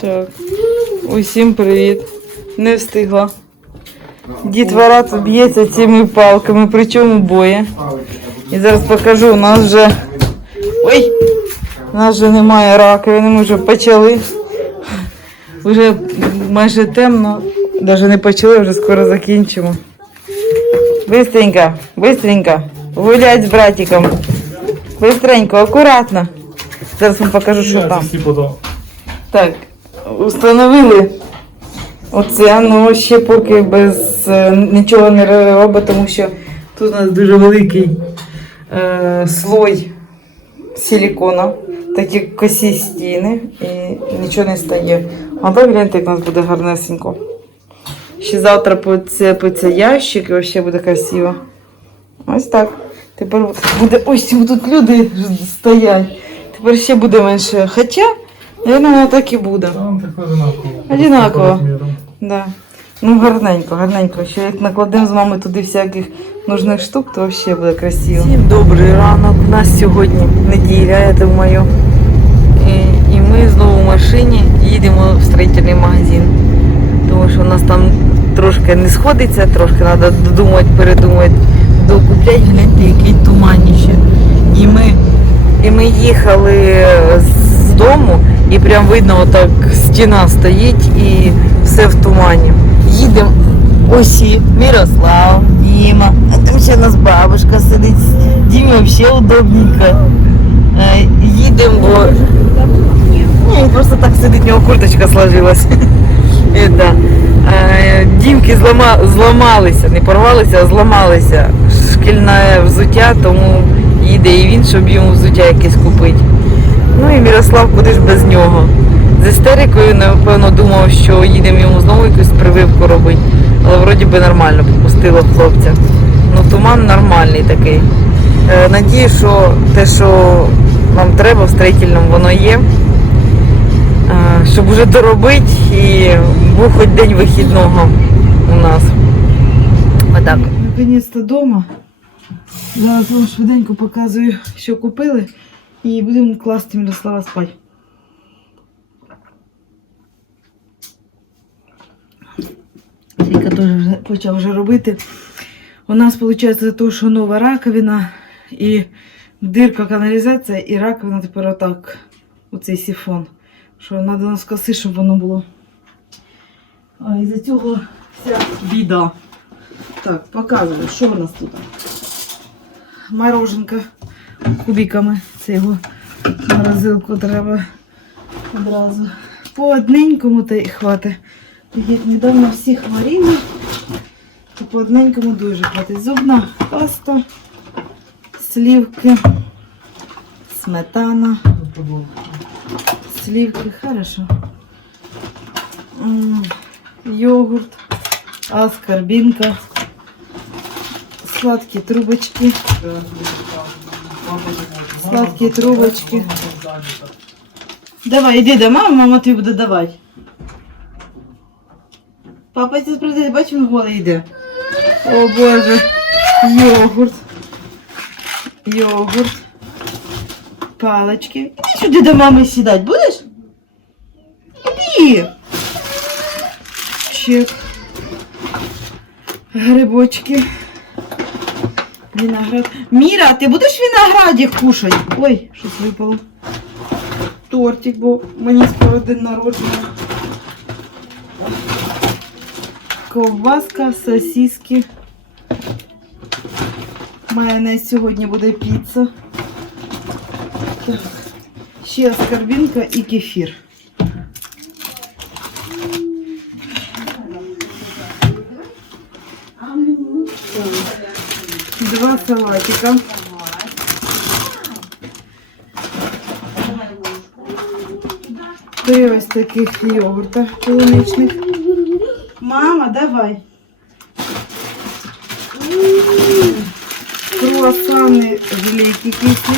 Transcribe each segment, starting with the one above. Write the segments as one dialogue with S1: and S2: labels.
S1: Так. Усім привіт. Не встигла. Дітвора тут б'ється цими палками, причому боє. І зараз покажу, у нас вже. Ой! У нас вже немає раковини, ми вже почали. Вже майже темно, навіть не почали, вже скоро закінчимо. Быстренько, быстренько. Гулять з братиком. Быстренько, акуратно. Зараз вам покажу, що там. Так, установили оце, ну ще поки без е, нічого не робить, тому що тут у нас дуже великий е, слой силікона, такі косі стіни і нічого не стає. А так гляньте, як у нас буде гарнесенько. Ще завтра поцепиться ящик і ще буде красиво. Ось так. Тепер буде. Ось тут люди стоять. Тепер ще буде менше. Хоча, мабуть, воно так і буде.
S2: Там так одинаково.
S1: Одинаково. Да. Ну, гарненько, гарненько. Ще як накладемо з мами туди всяких нужних штук, то ще буде красиво. Всім добрий ранок. У нас сьогодні неділя, я думаю. І, і ми знову в машині їдемо в строїтельний магазин. Тому що у нас там трошки не сходиться, трошки треба додумати, передумати, докупляти, гляньте, який туманіще. І ми, і ми їхали з дому, і прям видно, отак стіна стоїть і все в тумані. Їдемо усі, Мирослав, Діма, а там ще у нас бабушка сидить. Дімі взагалі удобненько. Е, Їдемо, бо ні, він просто так сидить, у нього курточка сложилась. Е. Е, Дімки злама, зламалися, не порвалися, а зламалися. Шкільне взуття, тому їде і він, щоб йому взуття якесь купити. Ну і Мірослав, куди ж без нього. З істерикою, напевно, думав, що їдемо йому знову якусь прививку робити. Але вроді би нормально попустило хлопця. Ну, туман нормальний такий. Е, надію, що те, що нам треба в строїтельному, воно є. Е, щоб уже доробити і був хоч день вихідного у нас. Отак. Наконець-то вдома. Зараз вам швиденько показую, що купили. І будемо класти Мирослава спати. Тільки теж почав вже робити. У нас виходить за те, що нова раковина і дирка каналізація, і раковина тепер отак. Оцей сифон. Що треба нас коси, щоб воно було. А із-за цього вся біда. Так, показую, що у нас тут. Мороженка кубиками. Це його морозилку треба одразу. По одненькому та й хватить. Як недавно всі хворіли, то по одненькому дуже хватить. Зубна паста, слівки, сметана, сливки, хорошо. Йогурт, аскорбинка, сладкие трубочки, сладкие трубочки. Давай, іди до мами, мама тобі буде давати. Папа ти справді бачиш, він голий йде. О боже. Йогурт. Йогурт. Палочки. Іди сюди до мами сідати, будеш? Іди. Чек. Грибочки. Виноград. Міра, ти будеш виноградик кушати? Ой, щось випало. Тортик, бо мені скоро день народження. Ковбаска, сосиски. Майонез сьогодні буде піца. Так. Ще аскорбінка і кефір. Два салатика. Три ось таких йогурта полуничних. Мама, давай. Круассаны, желейки кислі.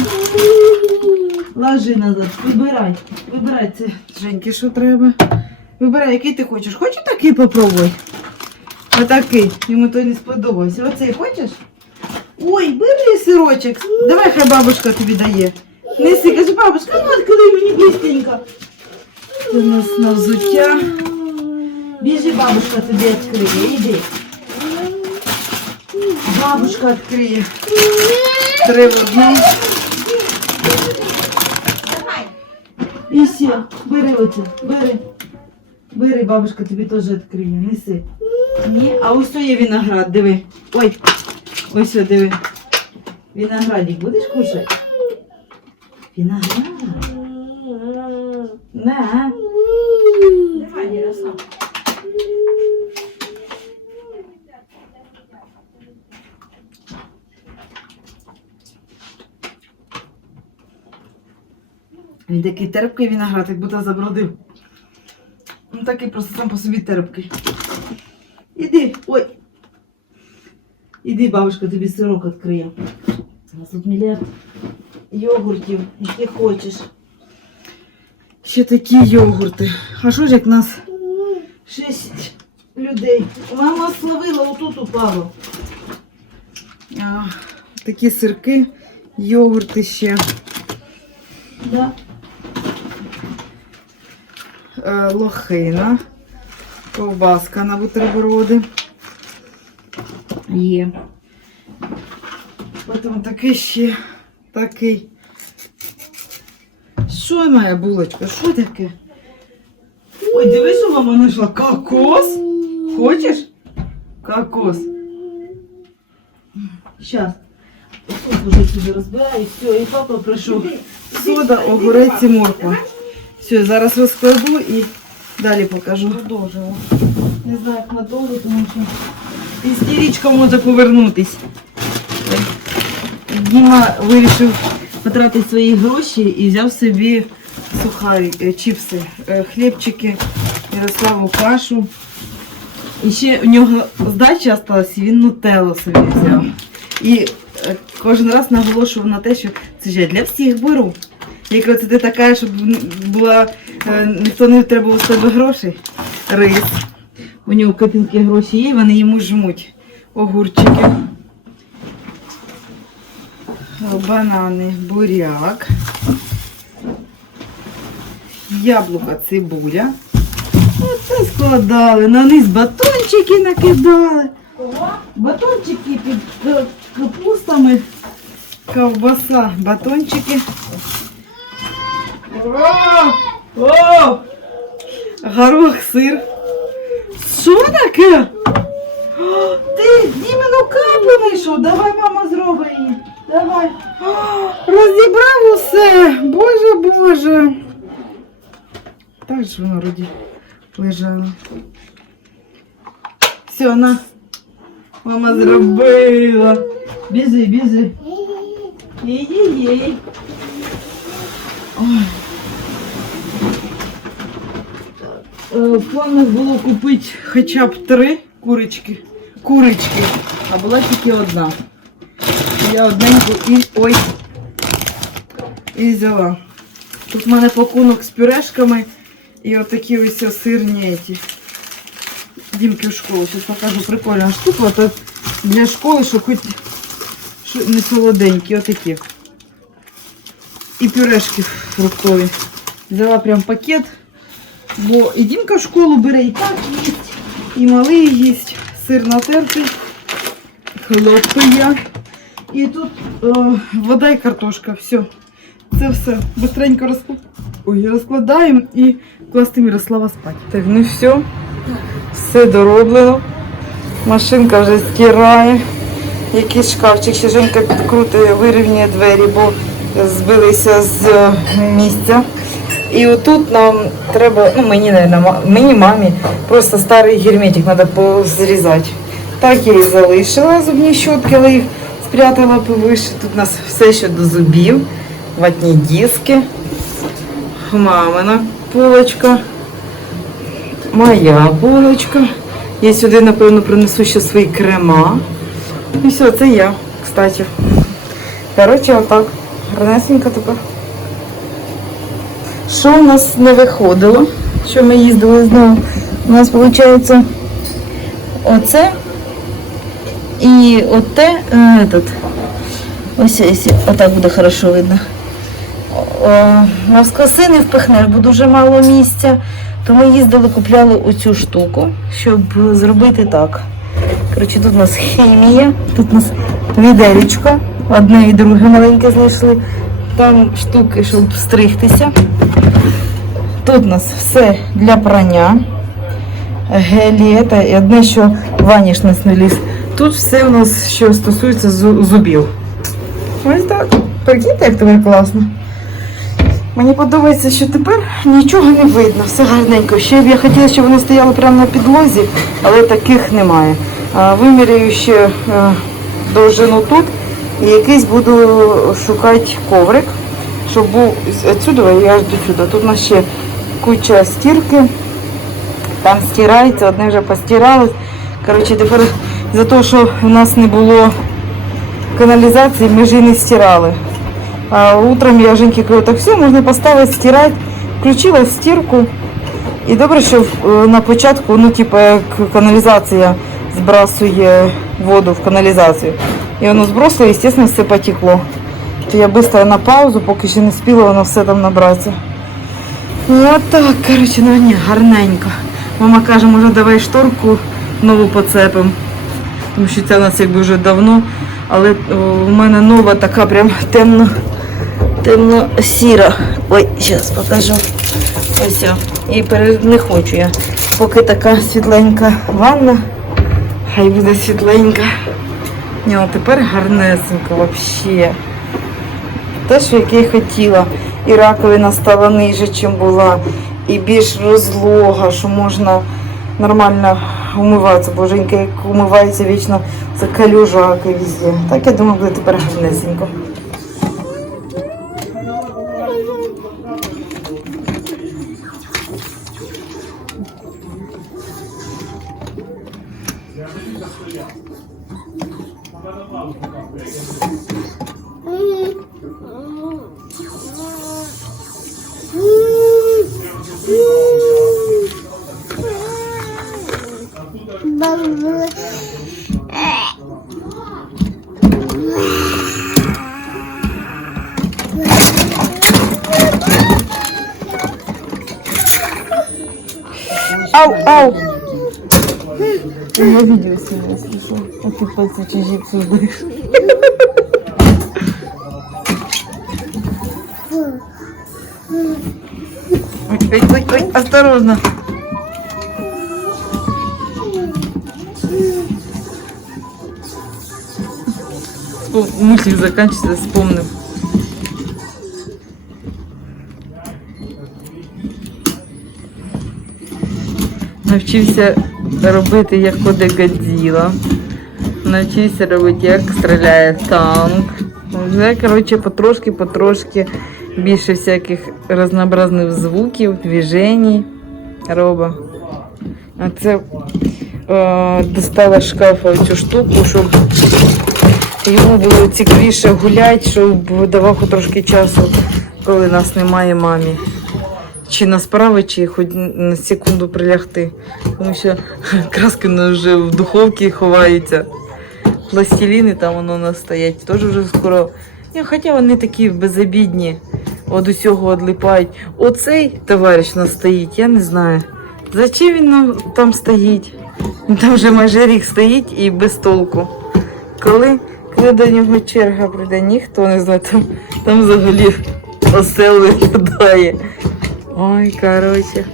S1: Ложи назад, вибирай. Вибирай це, Женьки, що треба. Вибирай, який ти хочеш. Хочеш такий попробуй? Отакий. Йому той не сподобався. Оцей хочеш? Ой, бери сирочок. Давай хай бабушка тобі дає. Неси, кажи, бабушка, ну відкрий мені быстренько. Це у нас на взуття. Біжи, бабушка тобі відкриє, іди. Бабушка відкриє. Три в одному. І все, бери оце, бери. Бери, бабушка тобі теж відкриє, неси. Ні, а ось то є виноград, диви. Ой, ось диви. Виноградик будеш кушати? Виноград. На.
S2: Давай, Ярослав.
S1: Він такий терпкий виноград, як будто забродив. Ну такий просто сам по собі терпкий. Іди, ой. Іди, бабушка, тобі сирок відкриє. У нас тут мільярд йогуртів, які хочеш. Ще такі йогурти. А що ж як нас шість людей? Мама словила, отут упало. А, такі сирки, йогурти ще. Да. Е, лохина, ковбаска на бутерброди. Є. Потім такий ще такий. Що моя булочка? Що таке? Ой, дивись, що мама знайшла. Кокос? Хочеш? Кокос. Щас. Ось вже сюди розбираю, і все, і папа прийшов. Сода, огурець і морква. Все, зараз розкладу і далі покажу. Продовжую. Не знаю, як надовго, тому що істеричка може повернутись. Діма вирішив потратити свої гроші і взяв собі сухарі, е, чіпси, е, хлібчики, Ярославу кашу. І ще у нього здача осталась, він нутеллу собі взяв. І е, кожен раз наголошував на те, що це ж я для всіх беру. Я кажу, це ти така, щоб була, ніхто не треба з тебе грошей. Рис. У нього копілки гроші є, вони йому жмуть. Огурчики. Банани, буряк. Яблука, цибуля. Оце складали. На низ батончики накидали. Батончики під е, капустами. Ковбаса, батончики. О! О! Горох, сир. Що таке? О, Ти іменно каплю знайшов. Давай, мама, зробить її. Давай. О, Розібрав усе. Боже, Боже. Так ж воно вроді лежало. Все, на. Мама зробила. Біжи, біжи. Ей-ей-ей. Ой. Е, В планах було купити хоча б три курочки. Курочки. А була тільки одна. Я одненьку і. Ой. І взяла. Тут в мене пакунок з пюрешками і отакі ось сирні ці. Дімки в школу. Зараз покажу прикольна штука. Це для школи, що хоч не солоденькі, отакі. І пюрешки фруктові. Взяла прям пакет. Бо і Дімка в школу бере і так їсть, і малий їсть. Сир натертий, хлоп'я. І тут е, вода і картошка. Все. Це все. Быстренько. Ой, розкладаємо і класти Мирослава спати. Так, ну все. Все дороблено. Машинка вже стирає. Якийсь шкафчик. Ще Женька підкрутує, вирівнює двері, бо збилися з е, місця. І отут нам треба, ну мені, наверное, мені мамі, просто старий герметик треба позрізати. Так я і залишила зубні щотки, але їх спрятала повише. Тут у нас все ще до зубів, ватні диски, мамина полочка, моя полочка. Я сюди, напевно, принесу ще свої крема. І все, це я, кстати. Коротше, отак. Гарнесенько тепер. Що у нас не виходило? Що ми їздили знову? У нас виходить оце і оте, е, этот, ось, ось, отак буде хорошо видно. навскоси не впихнеш, бо дуже мало місця. То ми їздили, купляли оцю штуку, щоб зробити так. Коротше, тут у нас хімія, тут у нас відеречко, одне і друге маленьке знайшли. Там штуки, щоб стригтися. Тут у нас все для прання. Гелі, та і одне, що ваніш нас не ліз. Тут все у нас, що стосується зубів. Ось так. Прикиньте, як тепер класно. Мені подобається, що тепер нічого не видно, все гарненько. Ще б я хотіла, щоб вони стояли прямо на підлозі, але таких немає. Виміряю ще е, довжину тут і якийсь буду шукати коврик, щоб був відсюди і аж до сюди. Тут у нас ще куча стірки, там стирається, одне вже постиралось. Коротше, тепер за те, що у нас не було каналізації, ми ж і не стирали. А утром я Женьке кажу, так все, можна поставити стирати. Включила стірку. І добре, що е, на початку, ну, типу, як каналізація збрасує воду в каналізацію. І воно збросило, і, звісно, все потекло. Я швидко на паузу, поки ще не спіла, воно все там набратися. Ну, от коротше, ну ні, гарненько. Мама каже, може давай шторку нову поцепимо. Тому що це у нас якби вже давно. Але у мене нова така прям темно, темно-сіра. Ой, зараз покажу. Ось. І пере... не хочу я. Поки така світленька ванна, хай буде світленька. Ні, а тепер гарнесенько взагалі. Те, що яке я хотіла. І раковина стала ниже, чим була, і більш розлога, що можна нормально умиватися. Бо жінка, як умивається вічно це калюжаки везде. Так я думаю, буде тепер гарнесенько. Ау, ау! Я видео с ним слышал. А ты просто чужицу знаешь. Ой, ой, ой, осторожно. Мультик заканчивается, вспомнив. Навчився робити, як ходить Годзіла. Навчився робити, як стріляє танк. Вже, коротше, потрошки-потрошки більше всяких разнообразних звуків, движень робить. А це е, достала з шкафа цю штуку, щоб йому було цікавіше гуляти, щоб давав трошки часу, коли нас немає мамі. Чи на справи, чи хоч на секунду прилягти. Тому що краски вже в духовці ховаються. Пластиліни там воно у нас стоять. Теж вже скоро. Ні, хоча вони такі безобідні. От усього одлипають. Оцей товариш у нас стоїть, я не знаю. Зачем він там стоїть? Він там вже майже рік стоїть і без толку. Коли, коли до нього черга прийде, ніхто не знає, там, там взагалі осел виглядає. Ой, коротше.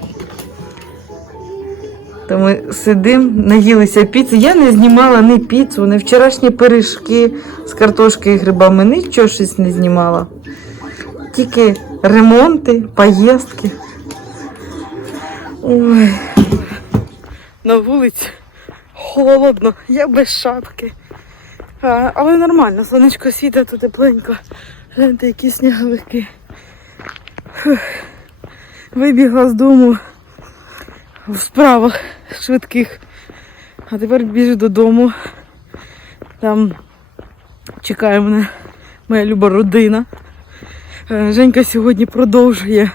S1: То ми сидимо, наїлися піци. Я не знімала ні піцу, ні вчорашні пиріжки з картошки і грибами, нічого щось не знімала. Тільки ремонти, поїздки. Ой. На вулиці холодно, я без шапки. А, але нормально, сонечко світить тут тепленько. Гляньте, які сніговики. Фух. Вибігла з дому в справах швидких. А тепер біжу додому. Там чекає мене моя люба родина. Е, Женька сьогодні продовжує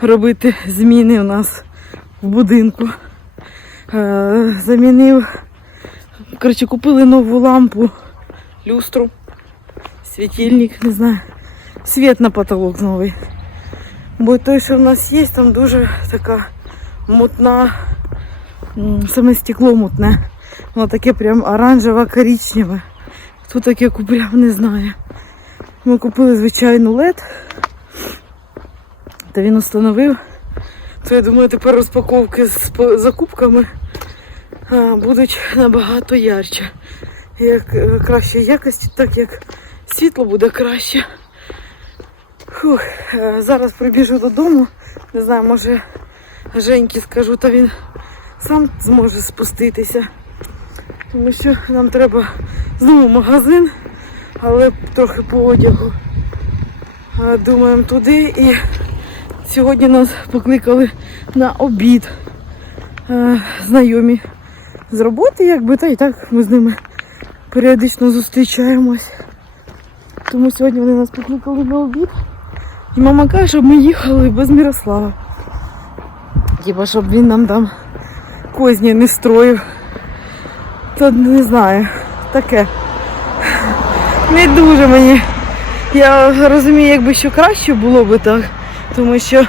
S1: робити зміни у нас в будинку. Е, Замінив, коротше, купили нову лампу, люстру, світильник, не знаю. Світ на потолок новий. Бо той, що в нас є, там дуже така мутна, саме стекло мутне. Воно таке прям оранжево коричневе. Хто таке купляв, не знаю. Ми купили звичайну LED. Та він установив. То я думаю, тепер розпаковки з закупками будуть набагато ярче. Як е, краще якості, так як світло буде краще. Фух, е, зараз прибіжу додому. Не знаю, може Женьки скажу, та він сам зможе спуститися. Тому що нам треба знову магазин, але трохи по одягу. Думаємо туди і сьогодні нас покликали на обід. Е, Знайомі з роботи, якби, та і так ми з ними періодично зустрічаємось. Тому сьогодні вони нас покликали на обід. І мама каже, щоб ми їхали без Мирослава. Типа, щоб він нам там козні не строїв. То не знаю, таке. Не дуже мені. Я розумію, якби що краще було би так, тому що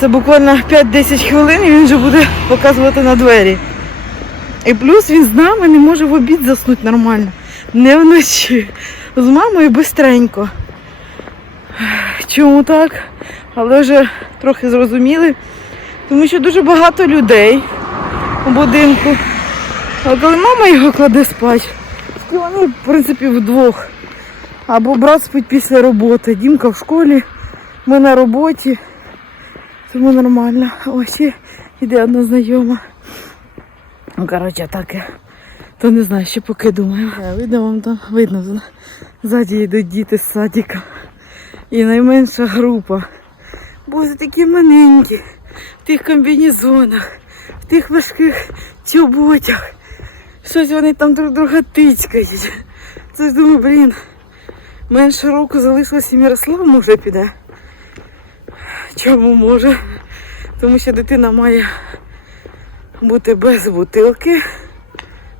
S1: це буквально 5-10 хвилин і він вже буде показувати на двері. І плюс він з нами не може в обід заснути нормально. Не вночі. З мамою бистренько. Чому так? Але вже трохи зрозуміли. Тому що дуже багато людей у будинку. А коли мама його кладе спать, вони, в принципі, вдвох. Або брат спить після роботи. Дімка в школі, ми на роботі. Тому нормально. Ось іде одна знайома. Ну, коротше, таке. То не знаю, ще поки думаю. Е, Видно вам там, видно, ззаді йдуть діти з садика. І найменша група. Боже, такі маленькі, в тих комбінезонах, в тих важких чоботях. Щось вони там друг друга тичкають. Це думаю, блін, менше року залишилось і Мирослав може піде. Чому може? Тому що дитина має бути без бутилки,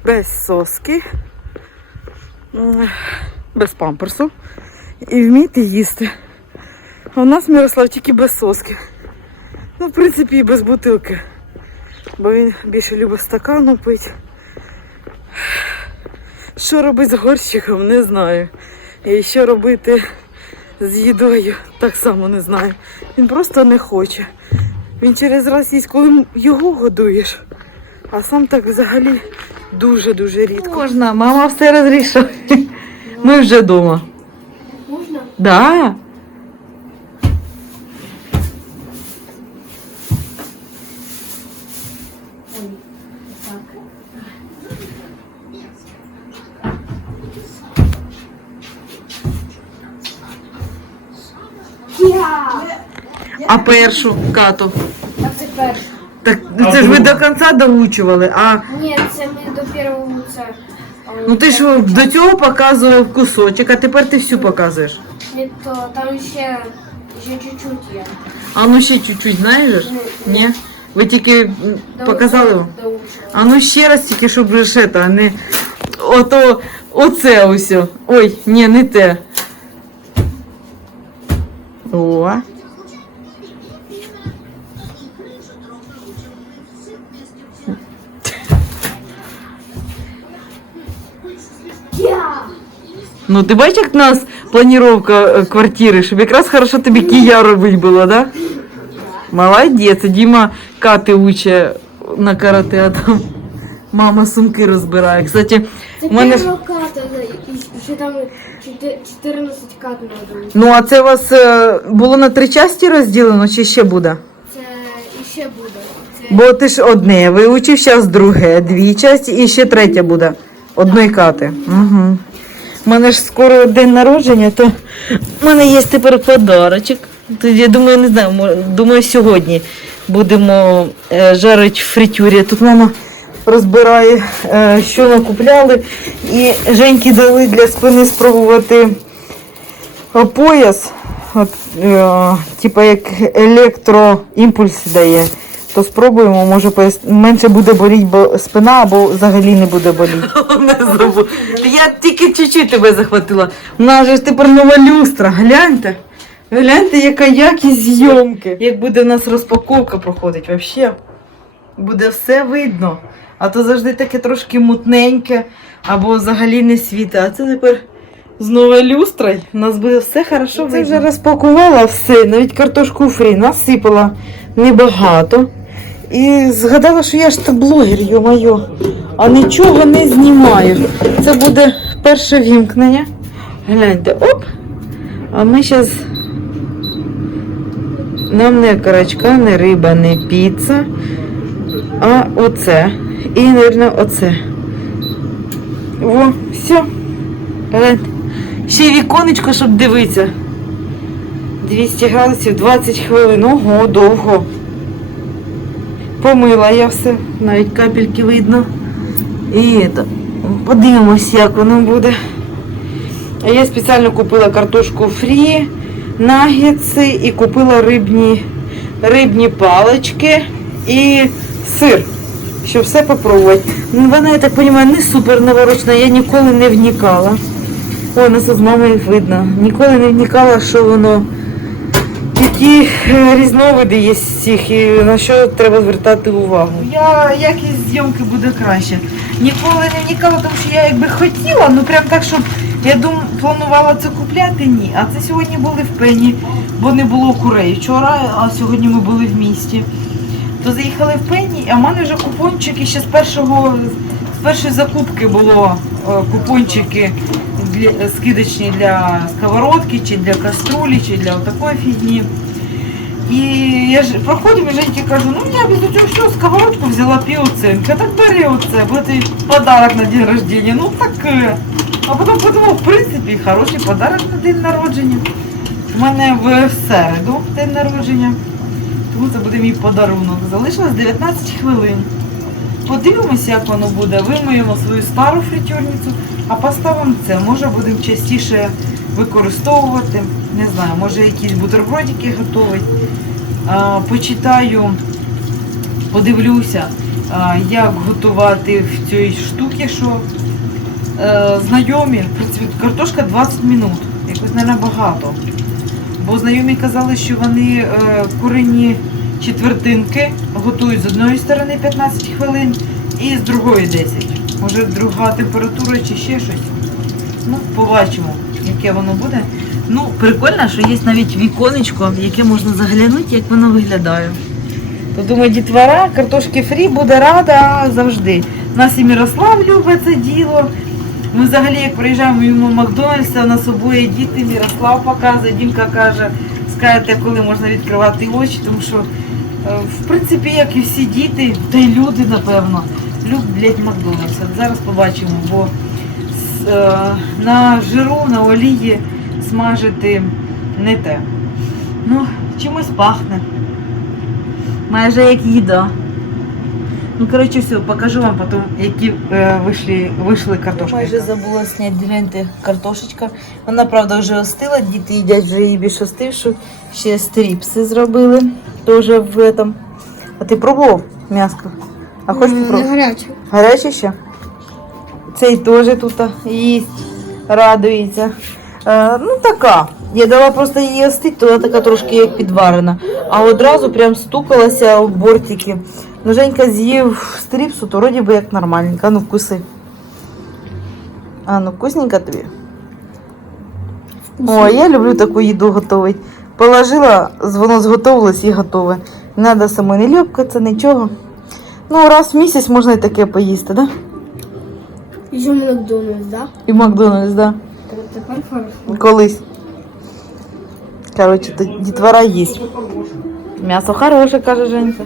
S1: без соски, без памперсу і вміти їсти. А у нас Мирослав тільки без соски. Ну, в принципі, і без бутилки. Бо він більше любить стакану пити. Що робити з горщиком, не знаю. І що робити з їдою, так само не знаю. Він просто не хоче. Він через раз їсть, коли його годуєш. А сам так взагалі дуже-дуже рідко. Можна, мама все розрішила. Ми вже вдома. Да. А першу кату.
S2: А це перше.
S1: Так це ж ви до кінця доучували, а
S2: Ні, це ми до першого це.
S1: ну ти ж до цього показував кусочок, а тепер ти всю показуєш.
S2: Не то, там ще, ще чуть-чуть є.
S1: А ну ще чуть-чуть, знаєш? ж? Ні? Ви тільки м, показали вам? А ну ще раз тільки, щоб вже ж это, а не ото, оце усе. Ой, ні, не те. О. Ну ти бачиш, як в нас планіровка е, квартири, щоб якраз хорошо тобі кія робити було, да? Молодець, Діма кати уче на карате, а там мама сумки розбирає. Кстати,
S2: Це
S1: у мене ж...
S2: перша карта, і ще там чотир- 14 карт надо.
S1: Ну а це у вас е, було на три часті розділено чи ще буде?
S2: Це іще буде. Це
S1: Бо ти ж одне вивчив, зараз друге, дві часті і ще третя буде. Одної кати. Угу. У мене ж скоро день народження, то в мене є тепер подарочок. Я думаю, не знаю, думаю, сьогодні будемо е, жарити в фритюрі. Тут мама розбирає, е, що накупляли. І Женьки дали для спини спробувати е, пояс. От, типа як електроімпульс дає. То спробуємо, може пояс- менше буде боліти бо спина або взагалі не буде боліти. Я тільки чуть-чуть тебе захватила. У нас же ж тепер нова люстра, гляньте. Гляньте, яка якість зйомки. Як буде в нас розпаковка проходить, взагалі буде все видно. А то завжди таке трошки мутненьке або взагалі не світе. А це тепер з новою люстрою у нас буде все хорошо. Це вже розпакувала все, навіть картошку фрі насипала небагато. І згадала, що я ж та блогер, йо-моє, а нічого не знімаю. Це буде перше вімкнення. Гляньте, оп! А ми зараз. Нам не карачка, не риба, не піца, а оце. І, мабуть, оце. О, все. Гляньте. Ще й віконечко, щоб дивитися. 200 градусів, 20 хвилин. Ого, довго. Помила я все, навіть капельки видно. І подивимось, як воно буде. А я спеціально купила картошку фрі, нагетси і купила рибні, рибні палички і сир, щоб все попробувати. Ну, Вона, я так розумію, не супер наворочна, я ніколи не вникала. О, нас з мамою видно. Ніколи не вникала, що воно. Які е, різновиди є з цих і на що треба звертати увагу. Я якість зйомки буде краще. Ніколи не вникала, тому що я якби хотіла, ну прям так, щоб я дум, планувала це купляти, ні. А це сьогодні були в пені, бо не було курей. Вчора, а сьогодні ми були в місті. То заїхали в пені, а в мене вже купончики ще з першого з першої закупки було е, купончики для, скидочні для сковородки, чи для каструлі, чи для такої фігні. І я ж проходимо, і Женьки кажу, ну я без цього що, сковородку взяла півоценки, так бери оце, бо це подарок на день рождения. Ну таке. А потім подумав, в принципі, хороший подарок на день народження. У мене в середу день народження. Тому це буде мій подарунок. Залишилось 19 хвилин. Подивимося, як воно буде. Вимиємо свою стару фритюрницю, а поставимо це. Може будемо частіше використовувати. Не знаю, може якісь бутербродики готувати. А, почитаю, подивлюся, як готувати в цій штуці, що е, знайомі, картошка 20 минут. Якось, мабуть, багато. Бо знайомі казали, що вони е, курені четвертинки готують з одної сторони 15 хвилин і з другої 10. Може друга температура чи ще щось. Ну, побачимо, яке воно буде. Ну, прикольно, що є навіть віконечко, в яке можна заглянути, як воно виглядає. То думаю, дітвора картошки фрі буде рада завжди. Нас і Мирослав любить це діло. Ми взагалі, як приїжджаємо мимо Макдональдса, у нас обоє діти, Мирослав показує, Дімка каже, скажете, коли можна відкривати очі, тому що, е, в принципі, як і всі діти, та й люди, напевно, люблять Макдональдс. Зараз побачимо, бо е, на жиру, на олії смажити не те. Ну, чимось пахне. Майже як їда. Ну, коротше, все, покажу вам потім, які е, вийшли, вийшли картошки. Майже забула зняти гляньте картошечка. Вона, правда, вже остила, діти їдять вже її більш остившу. Ще стріпси зробили. Теж в этом. А ти пробував м'яско? А хочеш попробувати?
S2: гаряче.
S1: Гаряче ще? Цей теж тут їсть, радується. Е, ну така. Я дала просто її остить, то вона така трошки як підварена. А одразу прям стукалася об бортики. Ну, Женька з'їв стріпсу, то вроді би як нормальненько. А ну вкуси. А ну вкусненько тобі. О, я люблю таку їду готувати. Положила, воно зготовилось і готове. Не треба самої не льопкатися, нічого. Ну, раз в місяць можна і таке поїсти, да?
S2: Еще Макдональдс, да?
S1: І в Макдональдс, да.
S2: Тепер хорошо.
S1: Колись. Коротше, дітвора їсть. М'ясо хороше, каже Женька.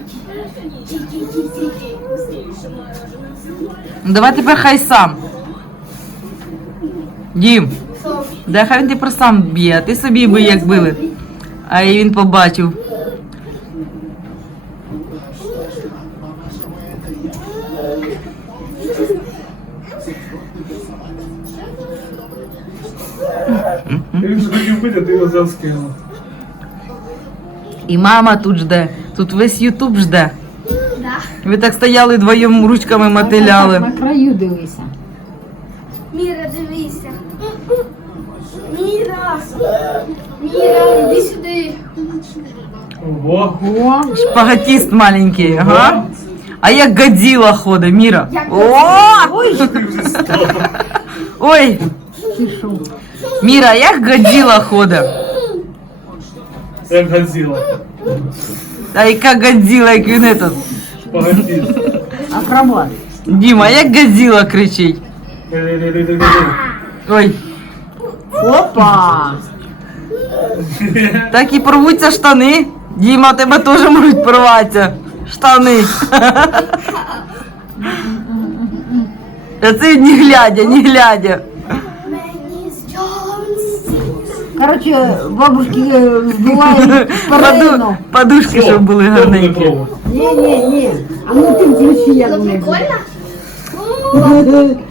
S1: Ну, Давай тепер хай сам. Дім, де хай він тепер сам б'є, а ти собі би як били. А і він побачив.
S3: Він же хотів пити, а ти його взяв скинув.
S1: І мама тут жде. Тут весь Ютуб жде.
S2: Да.
S1: Ви так стояли двоєм ручками мотиляли.
S4: На краю дивися.
S2: Міра, дивися. Міра. Міра, іди сюди.
S3: Ого.
S1: О, шпагатіст маленький, ага. А як Годзіла ходить, Міра.
S2: Як
S1: О!
S3: Ти вже.
S1: Ой! Міра, як Годзіла ходить.
S3: Як Годзіла.
S1: А яка Годзіла, як він этот.
S3: Погоди.
S4: Акробат.
S1: Діма, як Годзіла кричить. Ой,
S4: Опа!
S1: так і порвуться штани. Діма, тебе теж можуть порватися. Штани. А це не глядя, не глядя.
S4: Короче, бабушки е, перину.
S1: Поду- Подушки, щоб були гарненькі.
S4: Ні, ні, ні. А ну ти включи, як
S2: Ну прикольно?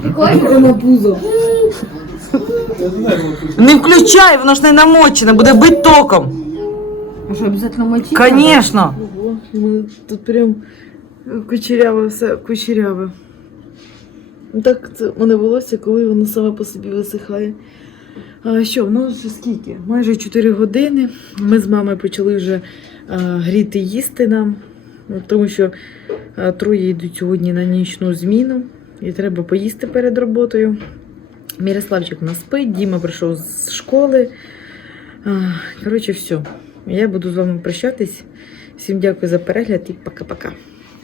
S4: Прикольно на пузо.
S3: Я.
S1: Не включай, воно ж не намочене, буде бить током.
S4: А що, обов'язково мочити?
S1: Конечно.
S5: Ого, тут прям кучеряве все, кучеряве. Ну Так, це в мене волосся, коли воно саме по собі висихає. Що, ну вже скільки? Майже 4 години. Ми з мамою почали вже гріти їсти нам, тому що троє йдуть сьогодні на нічну зміну і треба поїсти перед роботою. Мірославчик нас спить, Діма прийшов з школи. Коротше, все. Я буду з вами прощатись. Всім дякую за перегляд і пока-пока.